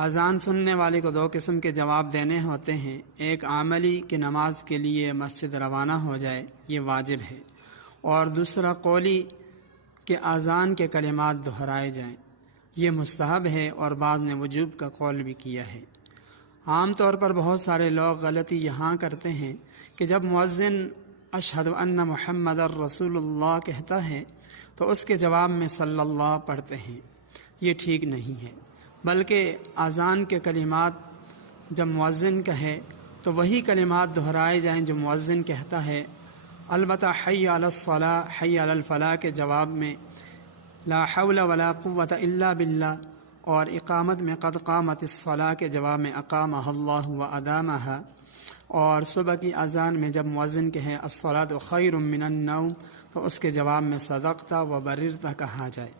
اذان سننے والے کو دو قسم کے جواب دینے ہوتے ہیں، ایک عملی کہ نماز کے لیے مسجد روانہ ہو جائے، یہ واجب ہے، اور دوسرا قولی کہ اذان کے کلمات دہرائے جائیں، یہ مستحب ہے، اور بعض نے وجوب کا قول بھی کیا ہے۔ عام طور پر بہت سارے لوگ غلطی یہاں کرتے ہیں کہ جب مؤذن اشہد ان محمد الرسول اللہ کہتا ہے تو اس کے جواب میں صلی اللہ پڑھتے ہیں، یہ ٹھیک نہیں ہے، بلکہ اذان کے کلمات جب مؤذن کہے تو وہی کلمات دہرائے جائیں جو مؤذن کہتا ہے۔ البتہ حی علی الصلاۃ، حی علی الفلاح کے جواب میں لا حول ولا قوۃ الا باللہ، اور اقامت میں قد قامت الصلاۃ کے جواب میں اقامہ اللہ و ادامہ، اور صبح کی اذان میں جب مؤذن کہے الصلاۃ خیر من النوم تو اس کے جواب میں صدقت و بررت کہا جائے۔